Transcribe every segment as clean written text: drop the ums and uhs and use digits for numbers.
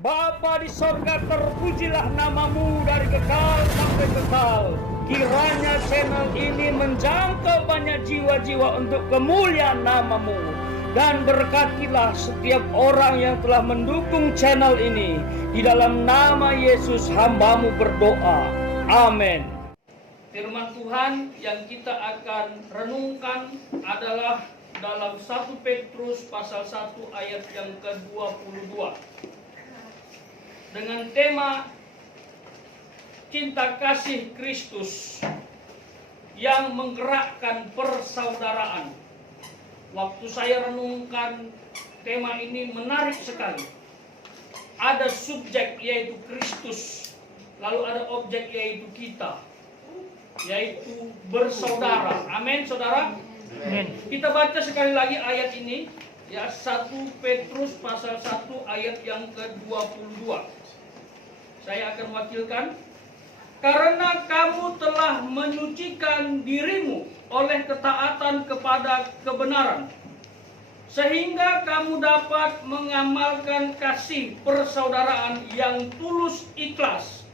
Bapa di sorga, terpujilah namamu dari kekal sampai kekal. Kiranya channel ini menjangkau banyak jiwa-jiwa untuk kemuliaan namamu. Dan berkatilah setiap orang yang telah mendukung channel ini. Di dalam nama Yesus hambamu berdoa. Amin. Firman Tuhan yang kita akan renungkan adalah dalam 1 Petrus pasal 1 ayat yang ke-22. Dengan tema cinta kasih Kristus yang menggerakkan persaudaraan. Waktu saya renungkan tema ini menarik sekali. Ada subjek yaitu Kristus, lalu ada objek yaitu kita, yaitu bersaudara. Amin, saudara. Amin. Kita baca sekali lagi ayat ini, ya, 1 Petrus pasal 1 ayat yang ke-22. Saya akan wakilkan. Karena kamu telah menyucikan dirimu oleh ketaatan kepada kebenaran, sehingga kamu dapat mengamalkan kasih persaudaraan yang tulus ikhlas.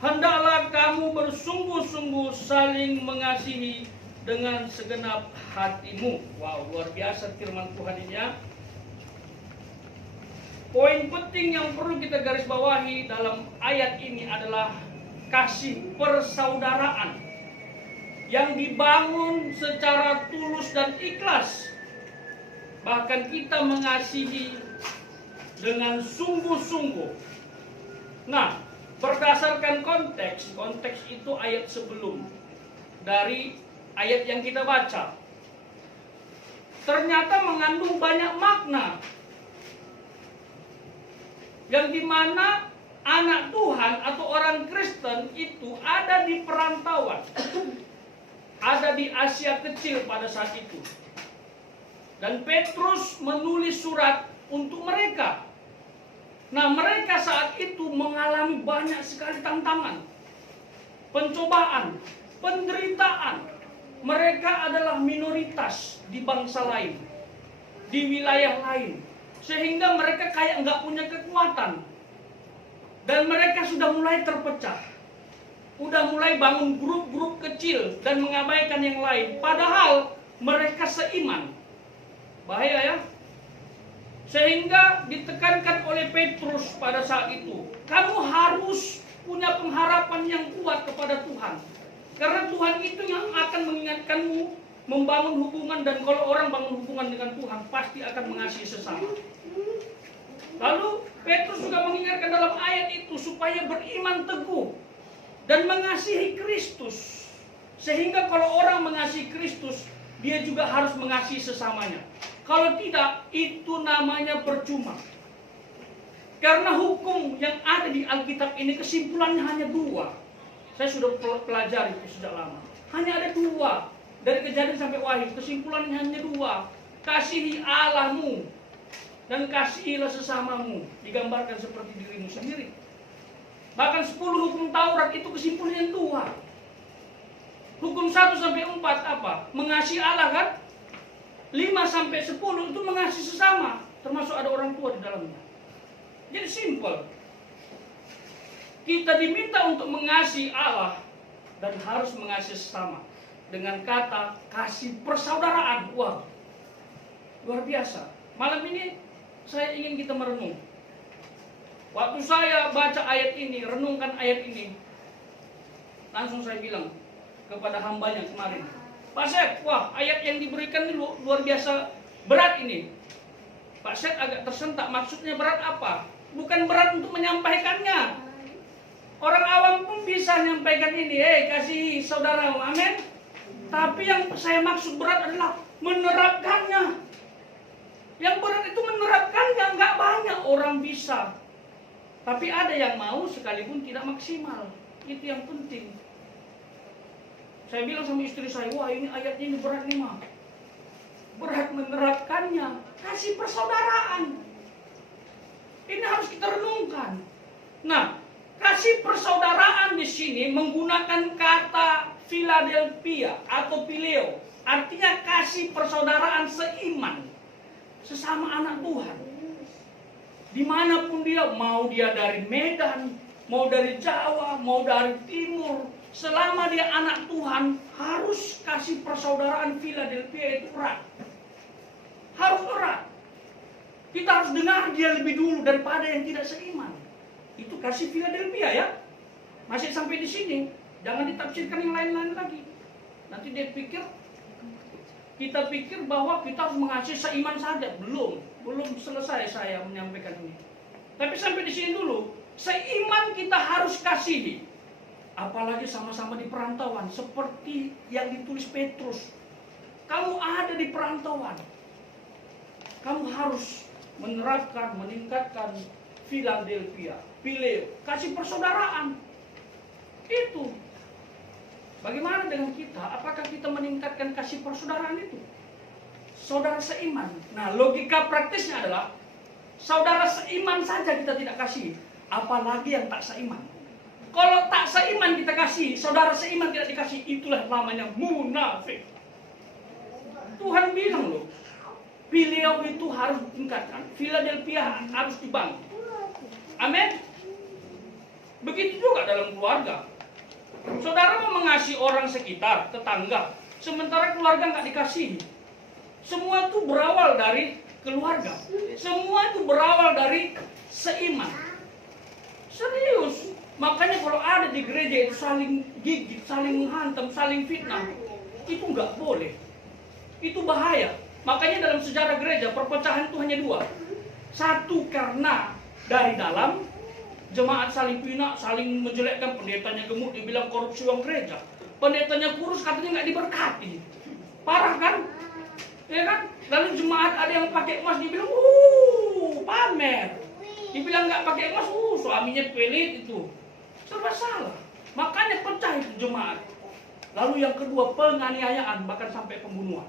Hendaklah kamu bersungguh-sungguh saling mengasihi dengan segenap hatimu. Wow, luar biasa firman Tuhan ini, ya. Poin penting yang perlu kita garis bawahi dalam ayat ini adalah kasih persaudaraan yang dibangun secara tulus dan ikhlas. Bahkan kita mengasihi dengan sungguh-sungguh. Nah, berdasarkan konteks itu ayat sebelum dari ayat yang kita baca, ternyata mengandung banyak makna, yang dimana anak Tuhan atau orang Kristen itu ada di perantauan, ada di Asia Kecil pada saat itu. Dan Petrus menulis surat untuk mereka. Nah, mereka saat itu mengalami banyak sekali tantangan, pencobaan, penderitaan. Mereka adalah minoritas di bangsa lain, di wilayah lain, sehingga mereka kayak nggak punya kekuatan. Dan mereka sudah mulai terpecah, sudah mulai bangun grup-grup kecil dan mengabaikan yang lain. Padahal mereka seiman. Bahaya, ya. Sehingga ditekankan oleh Petrus pada saat itu, kamu harus punya pengharapan yang kuat kepada Tuhan. Karena Tuhan itu yang akan mengingatkanmu membangun hubungan, dan kalau orang bangun hubungan dengan Tuhan pasti akan mengasihi sesama. Lalu Petrus juga mengingatkan dalam ayat itu supaya beriman teguh dan mengasihi Kristus. Sehingga kalau orang mengasihi Kristus, dia juga harus mengasihi sesamanya. Kalau tidak, itu namanya percuma. Karena hukum yang ada di Alkitab ini kesimpulannya hanya dua. Saya sudah pelajari itu sejak lama. Hanya ada dua. Dari Kejadian sampai Wahyu, kesimpulannya hanya dua. Kasihi Allahmu dan kasihilah sesamamu, digambarkan seperti dirimu sendiri. Bahkan 10 hukum Taurat itu kesimpulannya dua. Hukum 1 sampai 4 apa? Mengasihi Allah, kan? 5 sampai 10 itu mengasihi sesama, termasuk ada orang tua di dalamnya. Jadi simple. Kita diminta untuk mengasihi Allah dan harus mengasihi sesama dengan kata kasih persaudaraan. Wah, luar biasa. Malam ini saya ingin kita merenung. Waktu saya baca ayat ini, renungkan ayat ini, langsung saya bilang kepada hambanya kemarin, Pak Seth, wah, ayat yang diberikan ini luar biasa berat ini. Pak Seth agak tersentak, maksudnya berat apa? Bukan berat untuk menyampaikannya. Orang awam pun bisa menyampaikan ini, kasih saudaramu, amin. Tapi yang saya maksud berat adalah menerapkannya. Yang berat itu menerapkannya, nggak banyak orang bisa. Tapi ada yang mau sekalipun tidak maksimal. Itu yang penting. Saya bilang sama istri saya, wah ini ayat ini berat nih, Ma. Berat menerapkannya. Kasih persaudaraan. Ini harus kita renungkan. Nah, kasih persaudaraan di sini menggunakan kata Philadelphia atau Phileo. Artinya kasih persaudaraan seiman, sesama anak Tuhan. Dimanapun dia, mau dia dari Medan, mau dari Jawa, mau dari Timur, selama dia anak Tuhan, harus kasih persaudaraan Philadelphia itu erat. Harus erat. Kita harus dengar dia lebih dulu daripada yang tidak seiman. Itu kasih Philadelphia ya. Masih sampai di sini, jangan ditafsirkan yang lain-lain lagi. Nanti dia pikir, kita pikir bahwa kita harus mengasihi seiman saja. Belum selesai saya menyampaikan ini. Tapi sampai di sini dulu, seiman kita harus kasihi. Apalagi sama-sama di perantauan, seperti yang ditulis Petrus. Kamu ada di perantauan, kamu harus menerapkan, meningkatkan Philadelphia, Phileo, kasih persaudaraan. Itu. Bagaimana dengan kita? Apakah kita meningkatkan kasih persaudaraan itu? Saudara seiman. Nah, logika praktisnya adalah saudara seiman saja kita tidak kasih, apalagi yang tak seiman. Kalau tak seiman kita kasih, saudara seiman tidak dikasih, itulah namanya munafik. Tuhan bilang loh, Phileo itu harus ditingkatkan, Philadelphia harus dibangun. Amin. Begitu juga dalam keluarga. Saudara mau mengasihi orang sekitar, tetangga, sementara keluarga nggak dikasihi. Semua itu berawal dari keluarga. Semua itu berawal dari seiman. Serius. Makanya kalau ada di gereja itu saling gigit, saling menghantam, saling fitnah, itu nggak boleh. Itu bahaya. Makanya dalam sejarah gereja perpecahan itu hanya dua. Satu karena dari dalam jemaat saling fitnah, saling menjelekkan, pendetanya gemuk dibilang korupsi uang gereja, pendetanya kurus katanya nggak diberkati. Parah kan? Ya kan? Lalu jemaat ada yang pakai emas dibilang, pamer. Dibilang nggak pakai emas, suaminya pelit itu. Serba salah. Makanya pecah itu jemaat. Lalu yang kedua, penganiayaan, bahkan sampai pembunuhan.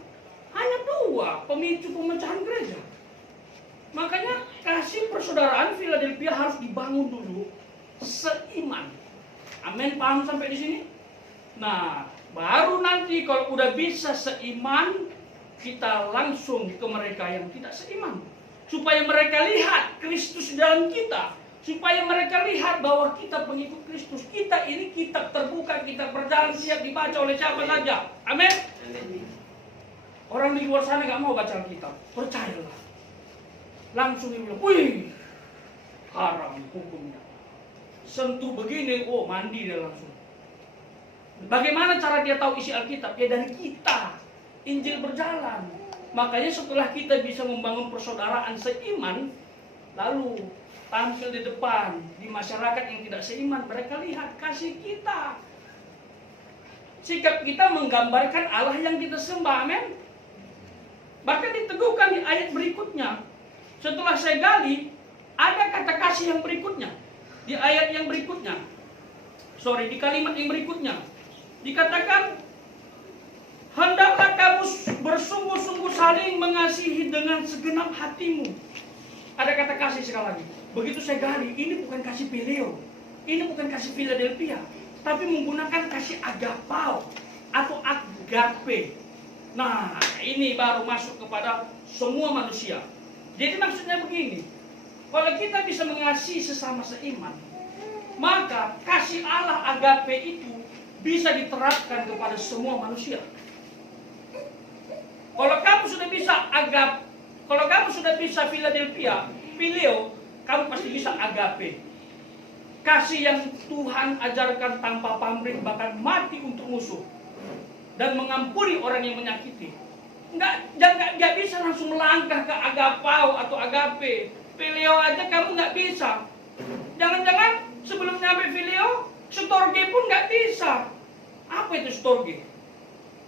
Hanya dua pemicu pemecahan gereja. Makanya kasih persaudaraan Philadelphia harus dibangun dulu seiman. Amin, paham sampai di sini? Nah, baru nanti kalau udah bisa seiman, kita langsung ke mereka yang tidak seiman. Supaya mereka lihat Kristus dalam kita. Supaya mereka lihat bahwa kita pengikut Kristus. Kita ini kitab terbuka, kita berjalan siap dibaca oleh siapa saja. Amin. Orang di luar sana gak mau baca kitab. Percayalah. Langsung dia bilang, wih, haram hukumnya. Sentuh begini, mandi dia langsung. Bagaimana cara dia tahu isi Alkitab? Ya dari kita. Injil berjalan. Makanya setelah kita bisa membangun persaudaraan seiman, lalu tampil di depan, di masyarakat yang tidak seiman, mereka lihat kasih kita. Sikap kita menggambarkan Allah yang kita sembah, amin. Bahkan diteguhkan di ayat berikutnya. Setelah saya gali, ada kata kasih yang berikutnya. Di ayat yang berikutnya. Di kalimat yang berikutnya. Dikatakan, hendaklah kamu bersungguh-sungguh saling mengasihi dengan segenap hatimu. Ada kata kasih sekali lagi. Begitu saya gali, ini bukan kasih Phileo, ini bukan kasih Philadelphia, tapi menggunakan kasih agapao atau agape. Nah, ini baru masuk kepada semua manusia. Jadi maksudnya begini, kalau kita bisa mengasihi sesama seiman, maka kasih Allah agape itu bisa diterapkan kepada semua manusia. Kalau kamu sudah bisa Philadelphia, Phileo, kamu pasti bisa agape. Kasih yang Tuhan ajarkan tanpa pamrih, bahkan mati untuk musuh. Dan mengampuni orang yang menyakiti. Nggak bisa langsung melangkah ke agapao atau agape. Phileo aja kamu nggak bisa. Jangan-jangan sebelum nyampe Phileo, storge pun nggak bisa. Apa itu storge?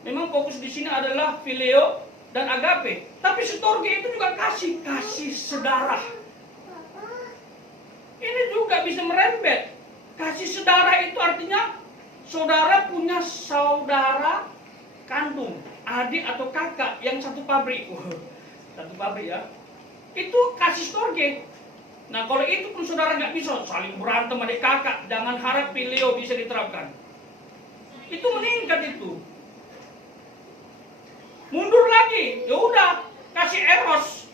Memang fokus di sini adalah Phileo dan agape. Tapi storge itu juga kasih saudara. Ini juga bisa merembet. Kasih saudara itu artinya saudara punya saudara kandung, adik atau kakak yang satu pabrik. Satu pabrik ya. Itu kasih storge. Nah kalau itu pun saudara nggak bisa saling berantem adik kakak, jangan harap Phileo bisa diterapkan. Itu meningkat itu. Mundur lagi, ya udah kasih eros.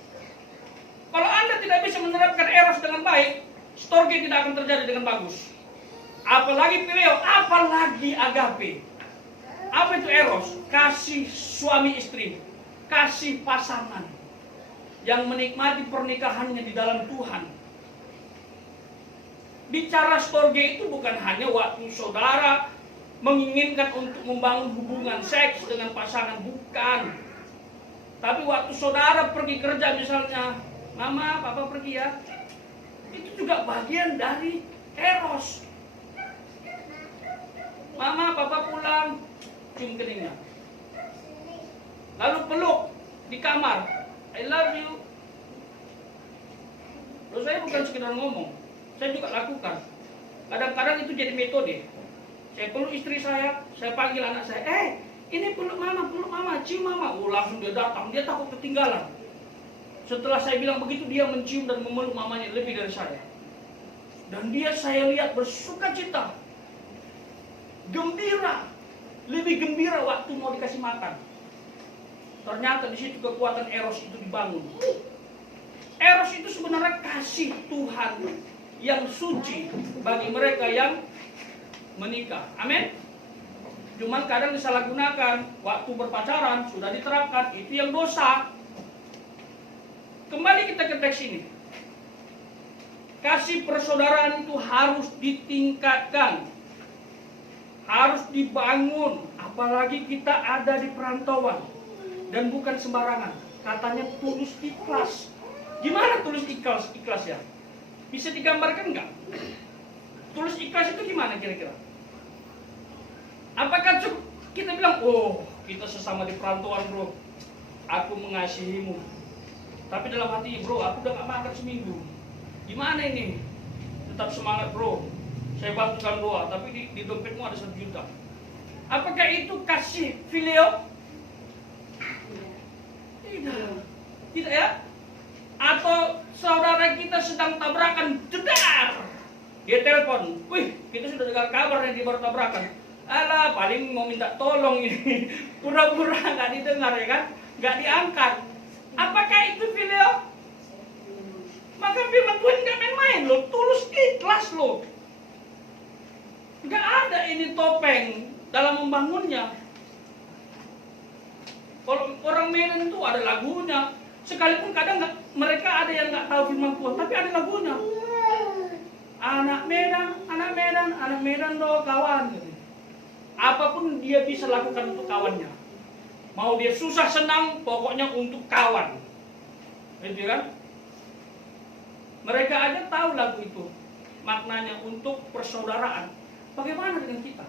Kalau Anda tidak bisa menerapkan eros dengan baik, storge tidak akan terjadi dengan bagus. Apalagi phileo, apalagi agape. Apa itu eros? Kasih suami istri, kasih pasangan yang menikmati pernikahannya di dalam Tuhan. Bicara storge itu bukan hanya waktu saudara menginginkan untuk membangun hubungan seks dengan pasangan, bukan. Tapi waktu saudara pergi kerja misalnya, mama, papa pergi ya, itu juga bagian dari eros. Mama, papa pulang, cium keningnya. Lalu peluk di kamar, I love you. Loh, saya bukan sekedar ngomong, saya juga lakukan. Kadang-kadang itu jadi metode. Saya peluk istri saya panggil anak saya, ini peluk mama, cium mama. Oh, langsung dia datang, dia takut ketinggalan. Setelah saya bilang begitu, dia mencium dan memeluk mamanya lebih dari saya. Dan dia saya lihat bersuka cita, gembira, lebih gembira waktu mau dikasih makan. Ternyata di situ kekuatan eros itu dibangun. Eros itu sebenarnya kasih Tuhan yang suci bagi mereka yang menikah. Amin. Cuman kadang disalahgunakan. Waktu berpacaran sudah diterapkan, itu yang dosa. Kembali kita ke teks ini. Kasih persaudaraan itu harus ditingkatkan, harus dibangun. Apalagi kita ada di perantauan dan bukan sembarangan. Katanya tulus ikhlas. Gimana tulus ikhlas ya? Bisa digambarkan nggak? Tulus ikhlas itu gimana kira-kira? Apakah cukup kita bilang, oh kita sesama di perantauan bro, aku mengasihimu, tapi dalam hati bro aku udah gak makan seminggu, gimana ini? Tetap semangat bro, saya bantukan doa, tapi di dompetmu ada 1 juta. Apakah itu kasih phileo? Tidak ya? Atau saudara kita sedang tabrakan, jedar, dia telepon, wih kita sudah dengar kabar nih dia baru tabrakan. Alah, paling mau minta tolong ini. Pura-pura nggak didengar ya kan? Nggak diangkat. Apakah itu phileo? Maka firman Tuhan nggak main-main loh, tulus ikhlas loh. Nggak ada ini topeng dalam membangunnya. Kalau orang Medan itu ada lagunya. Sekalipun kadang mereka ada yang nggak tahu firman Tuhan, tapi ada lagunya. Anak Medan do kawan. Gitu. Apapun dia bisa lakukan untuk kawannya. Mau dia susah senang, pokoknya untuk kawan. Gitu kan? Mereka aja tahu lagu itu. Maknanya untuk persaudaraan. Bagaimana dengan kita?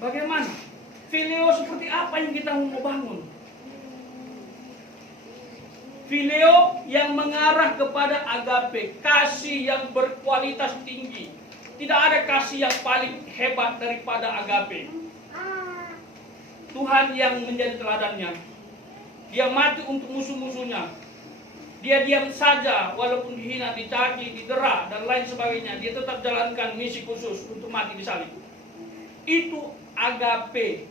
Bagaimana? Phileo seperti apa yang kita mau bangun? Phileo yang mengarah kepada agape, kasih yang berkualitas tinggi. Tidak ada kasih yang paling hebat daripada agape. Tuhan yang menjadi teladannya. Dia mati untuk musuh-musuhnya. Dia diam saja walaupun dihina, dicaci, didera dan lain sebagainya. Dia tetap jalankan misi khusus untuk mati di salib. Itu agape.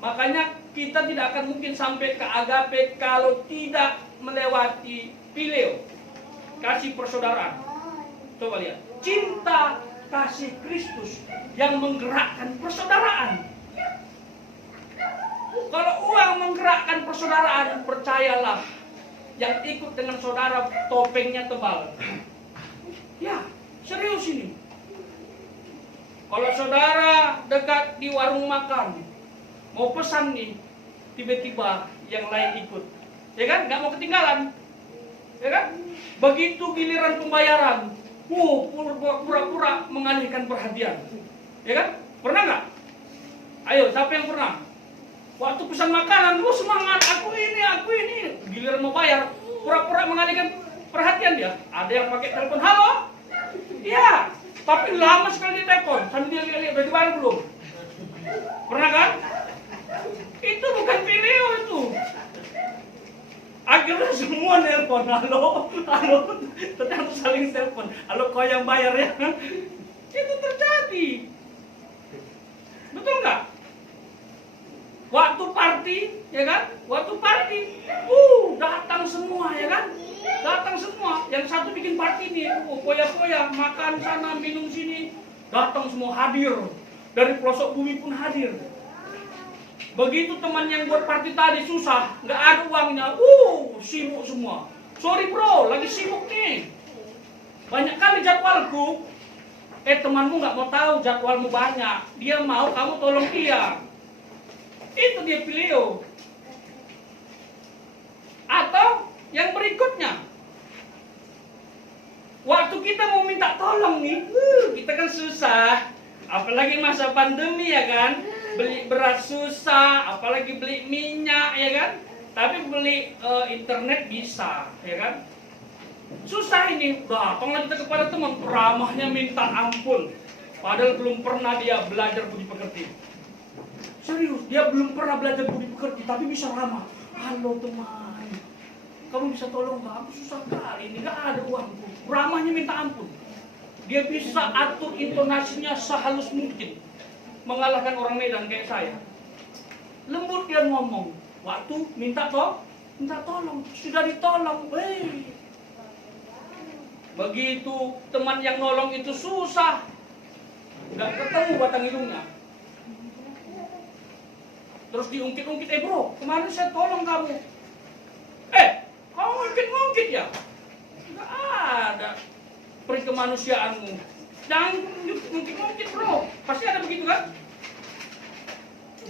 Makanya kita tidak akan mungkin sampai ke agape kalau tidak melewati phileo, kasih persaudaraan. Coba lihat, cinta kasih Kristus yang menggerakkan persaudaraan. Kalau uang menggerakkan persaudaraan, percayalah, yang ikut dengan saudara topengnya tebal. Ya, serius ini. Kalau saudara dekat di warung makan, mau pesan nih, tiba-tiba yang lain ikut, ya kan? Nggak mau ketinggalan, ya kan? Begitu giliran pembayaran, pura-pura mengalihkan perhatian, ya kan? Pernah nggak? Ayo, siapa yang pernah? Waktu pesan makanan, semangat, aku ini. Giliran mau bayar, pura-pura mengalihkan perhatian dia. Ada yang pakai telepon, halo? Iya, tapi lama sekali di telepon, sambil dia lihat, udah dibayar belum? Pernah kan? Itu bukan phileo itu. Akhirnya semua nelpon, halo, tetap saling telepon. Halo, kau yang bayar ya? Itu terjadi. Betul nggak? Waktu party, ya kan? Waktu party, datang semua, ya kan? Datang semua. Yang satu bikin party nih, poya-poya, makan sana, minum sini, datang semua hadir. Dari pelosok bumi pun hadir. Begitu teman yang buat party tadi susah, nggak ada uangnya, sibuk semua. Sorry bro, lagi sibuk nih. Banyak kali jadwalku. Temanmu nggak mau tahu jadwalmu banyak. Dia mau kamu tolong dia. Itu dia pilih. Atau yang berikutnya, waktu kita mau minta tolong nih, kita kan susah. Apalagi masa pandemi ya kan, beli beras susah, apalagi beli minyak ya kan. Tapi beli internet bisa ya kan. Susah ini, datanglah kita kepada teman, ramahnya minta ampun. Padahal belum pernah dia belajar budi pekerti. Serius, dia belum pernah belajar budi pekerti, tapi bisa ramah. Halo teman, kamu bisa tolong gak? Aku susah kali ini, gak ada uangku. Ramahnya minta ampun. Dia bisa atur intonasinya sehalus mungkin, mengalahkan orang Medan kayak saya. Lembut dia ngomong. Waktu minta tolong, sudah ditolong. Begitu teman yang nolong itu susah, nggak ketemu batang hidungnya. Terus diungkit-ungkit, bro, kemarin saya tolong kamu. Kamu ngungkit-ngungkit ya? Nggak ada peri kemanusiaanmu. Jangan ngungkit-ngungkit bro, pasti ada begitu kan?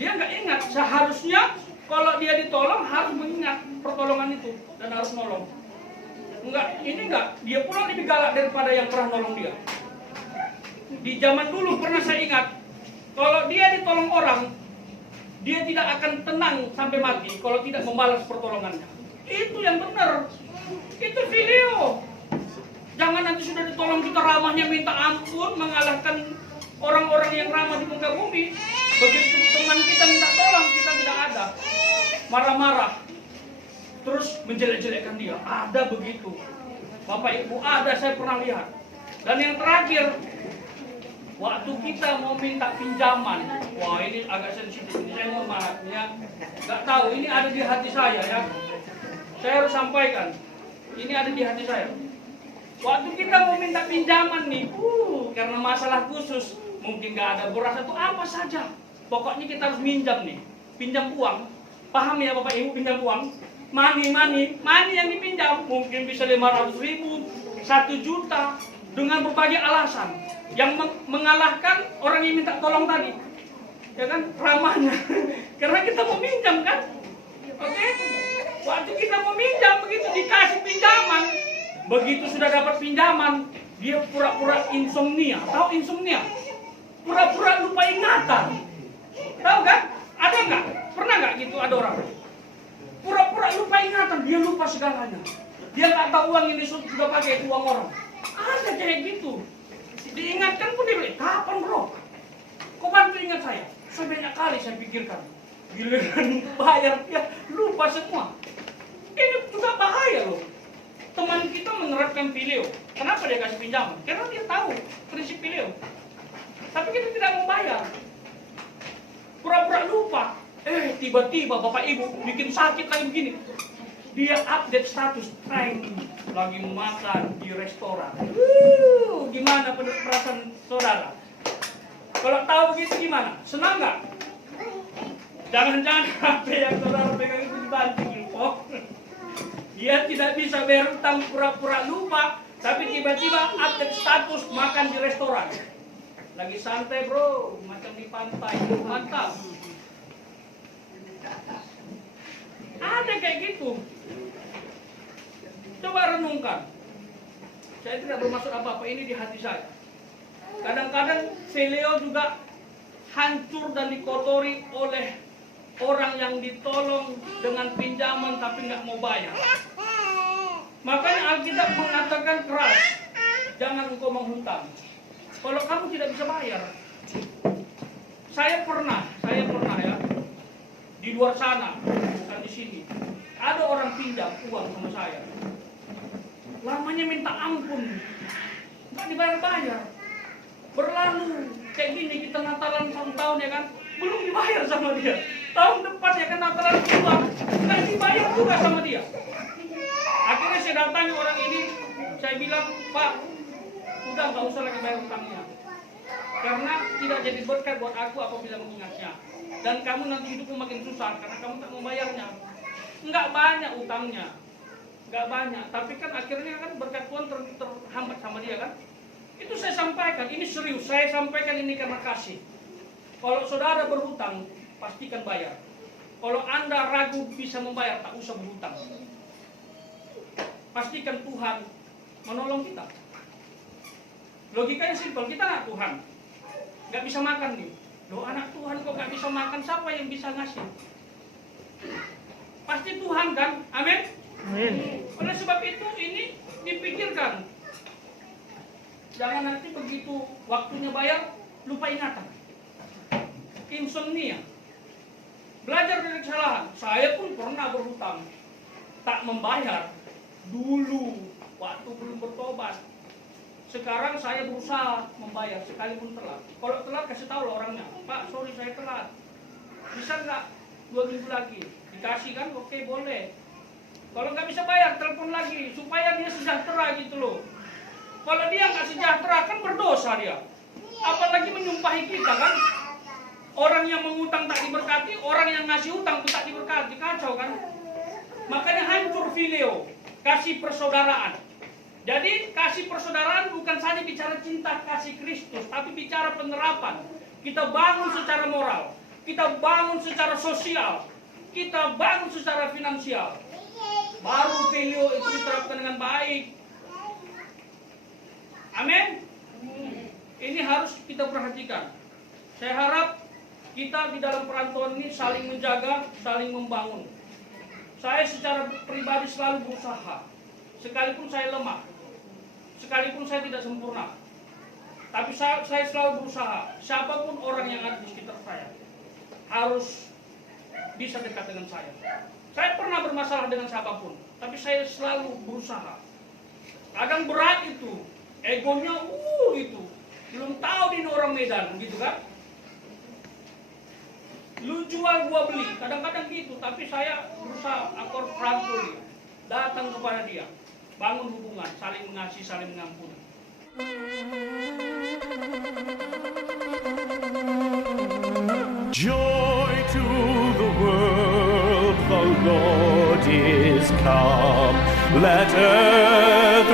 Dia nggak ingat, seharusnya kalau dia ditolong harus mengingat pertolongan itu dan harus nolong. Enggak, dia pula lebih galak daripada yang pernah nolong dia. Di zaman dulu pernah saya ingat, kalau dia ditolong orang, dia tidak akan tenang sampai mati kalau tidak membalas pertolongannya. Itu yang benar. Itu video. Jangan nanti sudah ditolong kita ramahnya minta ampun, mengalahkan orang-orang yang ramah di muka bumi. Begitu teman kita minta tolong, kita tidak ada. Marah-marah. Terus menjelek-jelekkan dia. Ada begitu. Bapak Ibu, ada, saya pernah lihat. Dan yang terakhir, waktu kita mau minta pinjaman. Wah, ini agak sensitif. Ini saya mohon maaf ya. Gak tahu, ini ada di hati saya ya. Saya harus sampaikan. Ini ada di hati saya. Waktu kita mau minta pinjaman nih, karena masalah khusus, mungkin gak ada beras atau apa saja. Pokoknya kita harus minjam nih, pinjam uang. Paham ya Bapak Ibu, pinjam uang? Money yang dipinjam mungkin bisa 500.000, 1 juta, dengan berbagai alasan yang mengalahkan orang yang minta tolong tadi. Ya kan, ramahnya. Karena kita mau minjam kan? Oke? Waktu kita mau minjam, begitu dikasih pinjaman, begitu sudah dapat pinjaman, dia pura-pura insomnia. Tahu insomnia? Pura-pura lupa ingatan. Tahu kan? Ada nggak? Pernah nggak gitu ada orang? Pura-pura lupa ingatan, dia lupa segalanya. Dia nggak tahu uang ini sudah pakai uang orang. Ada kayak gitu. Diingatkan pun dia bilang, kapan bro? Kok bantu ingat saya? Sebanyak kali saya pikirkan. Giliran bayar, ya lupa semua. Ini juga bahaya loh. Teman kita menerapkan pileo. Kenapa dia kasih pinjaman? Karena dia tahu prinsip pileo. Tapi kita tidak mau bayar. Pura-pura lupa. Tiba-tiba Bapak Ibu bikin sakit lagi begini. Dia update status tren lagi makan di restoran. Gimana perasaan saudara? Kalau tahu begitu gimana? Senang nggak? Jangan-jangan HP yang saudara pegang itu dibanting info. Dia tidak bisa bayar utang, pura-pura lupa, tapi tiba-tiba update status makan di restoran. Lagi santai bro, macam di pantai, mantap. Ada kayak gitu. Coba renungkan. Saya tidak bermaksud apa-apa, ini di hati saya. Kadang-kadang Veleo juga hancur dan dikotori oleh orang yang ditolong dengan pinjaman tapi nggak mau bayar. Makanya Alkitab mengatakan keras, jangan engkau menghutang. Kalau kamu tidak bisa bayar. Saya pernah ya, di luar sana, bukan di sini. Ada orang pinjam uang sama saya. Lamanya minta ampun, nggak dibayar-bayar. Berlalu kayak gini kita Natalan 1 tahun ya kan, belum dibayar sama dia. tahun depan ya kena terlalu tua, nggak dibayar juga sama dia. Akhirnya saya datangi orang ini, saya bilang, Pak, udah nggak usah lagi bayar utangnya, karena tidak jadi berkat buat aku apabila mengingatnya. Dan kamu nanti hidupmu makin susah karena kamu tak membayarnya. Nggak banyak utangnya, nggak banyak, tapi kan akhirnya kan berkat Tuhan terhambat sama dia kan. Itu saya sampaikan, ini serius, saya sampaikan ini karena kasih. Kalau saudara berhutang, pastikan bayar. Kalau Anda ragu bisa membayar, tak usah berhutang. Pastikan Tuhan menolong kita. Logikanya simpel, kita anak Tuhan, nggak bisa makan nih. Loh, anak Tuhan kok nggak bisa makan, siapa yang bisa ngasih? Pasti Tuhan kan, amin? Amin. Oleh sebab itu ini dipikirkan. Jangan nanti begitu waktunya bayar, lupa ingatan. Insomnia. Belajar dari kesalahan. Saya pun pernah berhutang, tak membayar dulu waktu belum bertobat. Sekarang saya berusaha membayar sekalipun telat. Kalau telat kasih tahu lah orangnya, Pak, sorry saya telat. Bisa nggak 2 minggu lagi? Dikasih kan? Oke, boleh. Kalau nggak bisa bayar, telepon lagi supaya dia sejahtera gitu loh. Kalau dia nggak sejahtera kan berdosa dia. Apalagi menyumpahi kita kan. Orang yang mengutang tak diberkati, orang yang ngasih utang pun tak diberkati, kacau kan. Makanya hancur fileo, kasih persaudaraan. Jadi kasih persaudaraan bukan saja bicara cinta kasih Kristus, tapi bicara penerapan. Kita bangun secara moral, kita bangun secara sosial, kita bangun secara finansial. Baru fileo itu diterapkan dengan baik. Amin. Ini harus kita perhatikan. Saya harap kita di dalam perantauan ini saling menjaga, saling membangun. Saya secara pribadi selalu berusaha, sekalipun saya lemah, sekalipun saya tidak sempurna, tapi saya selalu berusaha. Siapapun orang yang ada di sekitar saya harus bisa dekat dengan saya. Saya pernah bermasalah dengan siapapun, tapi saya selalu berusaha. Kadang berat itu, egonya gitu, belum tahu ini orang Medan, gitu kan? Lu jual gua beli, kadang-kadang gitu, tapi saya berusaha akor perantau, datang kepada dia, bangun hubungan, saling mengasihi, saling mengampuni. Joy to the world, the Lord is come. Let earth